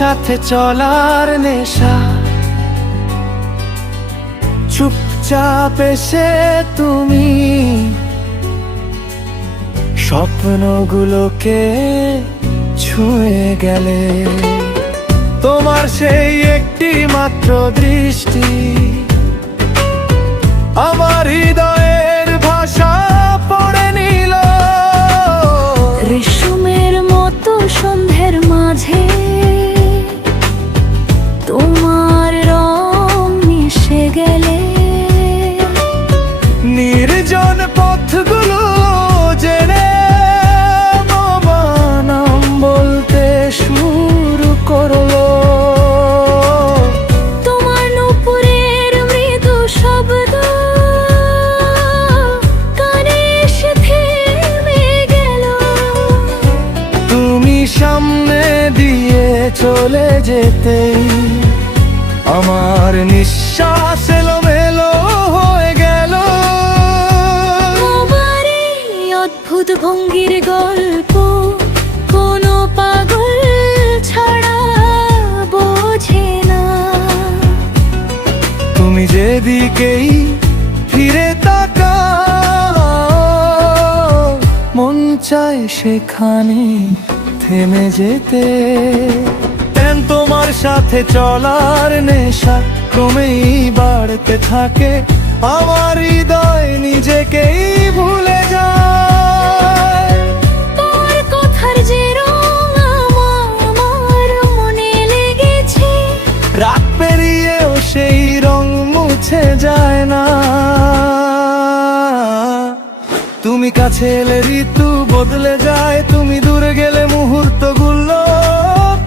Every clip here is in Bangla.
সাথে চলার নেশা, চুপচাপ এসে তুমি স্বপ্নগুলোকে ছুঁয়ে গেলে। তোমার সেই একটি মাত্র দৃষ্টি আমার হৃদয়ের ভাষা পড়ে নিল। রেশমের মতো সন্ধ্যের মাঝে তোমার রং মিশে গেলে। নির্জন পথগুলো জেনে নাম বলতে শুরু করলো। তোমার নূপুরের মৃদু শব্দ কানে এসে থেমে গেল। তুমি সামনে দিয়ে চলে যেতেই আমার নিঃশ্বাস এলোমেলো হয়ে গেল। তোমার এই অদ্ভুত ভঙ্গির গল্প কোনো পাগল ছাড়া বোঝে না। তুমি যেদিকেই ফিরে তাকাও মন চায় সেখানে থেমে যেতে। তোমার সাথে চলার নেশা ক্রমেই বাড়তে থাকে, আমার হৃদয় নিজেকেই ভুলে যায়। তোর কথার যে রং আমার মনে লেগেছে, রাত পেরিয়েও সেই রং মুছে যায় না। তুমি কাছে এলে ঋতু বদলে যায়, তুমি দূরে গেলে মুহূর্তগুলো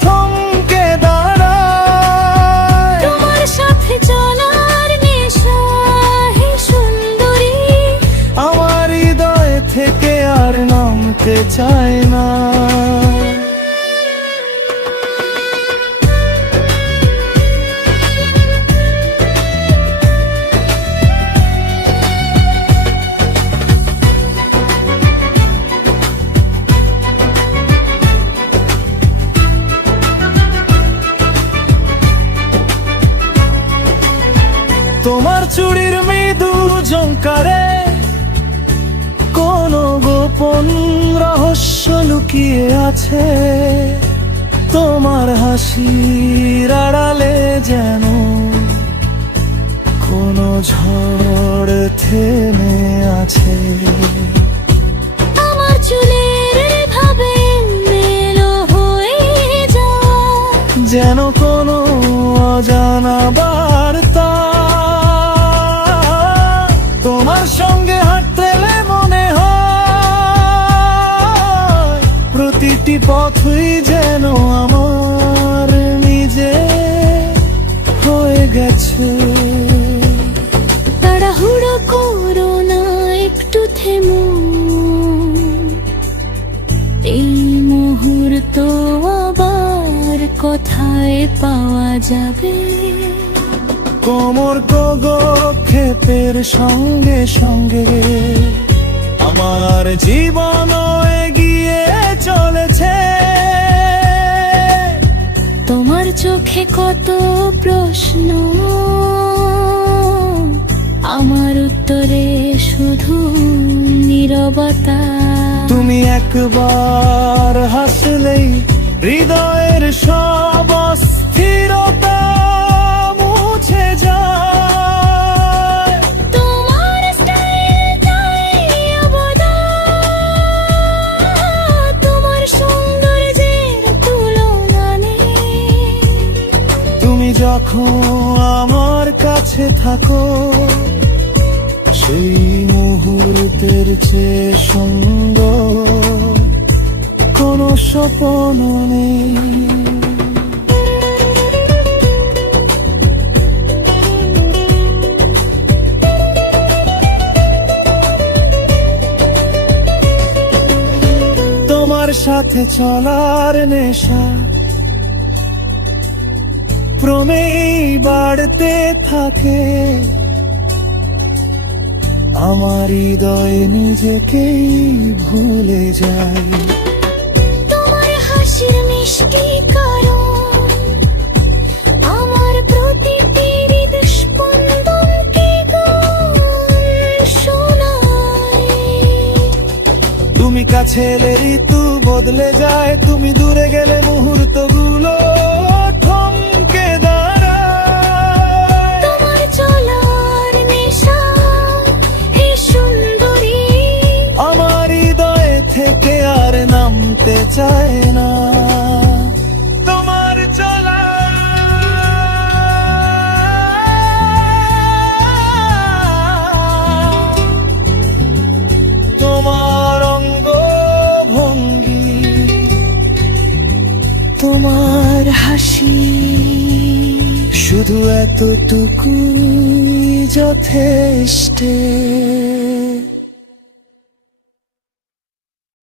থমকে দাঁড়ায়। তোমার সাথে চলার নেশা হে সুন্দরী আমার হৃদয় থেকে আর নামতে চায় না। তোমার চুড়ির মৃদু ঝংকারে কোন গোপন রহস্য লুকিয়ে আছে। তোমার হাসির আড়ালে যেন কোন ঝড় থেমে আছে। আমার চুলের ভাবে মেলো হয়ে যায়, যেন কোনো অজানা বার্তা। তোমার সঙ্গে হাঁটতে মনে হয় প্রতিটি পথই যেন আমার নিজে হয়ে গেছে। তাড়াহুড়ো করো না, একটু থেমো। এই মুহূর্ত আবার কোথায় পাওয়া যাবে? কোমর ক্ষেপের সঙ্গে সঙ্গে আমার জীবন এগিয়ে চলেছে। তোমার চোখে কত প্রশ্ন, আমার উত্তরে শুধু নীরবতা। তুমি একবার হাসলেই হৃদয়ের সব অস্থিরতা মুছে যায়। তোমার স্টাইলটাই অবদান, তোমার সৌন্দর্যের তুলনা নেই। তুমি যখন আমার কাছে থাকো সেই মুহূর্তের চেয়ে সুন্দর কোনো স্বপ্ন নেই। তোমার সাথে চলার নেশা ক্রমেই বাড়তে থাকে, আমার হৃদয় নিজেকেই ভুলে যায়। তোমার হাসির মিষ্টি কারণ ছেলে ঋতু বদলে যায়, তুমি দূরে গেলে মুহূর্তগুলো থমকে দাঁড়ায়। তোমার চলার নেশা হে সুন্দরী, আমার হৃদয় থেকে আর নামতে চায় না। তোমার চলা তোমার অঙ্গ ভঙ্গি, তোমার হাসি, শুধু এতটুকুই যথেষ্ট।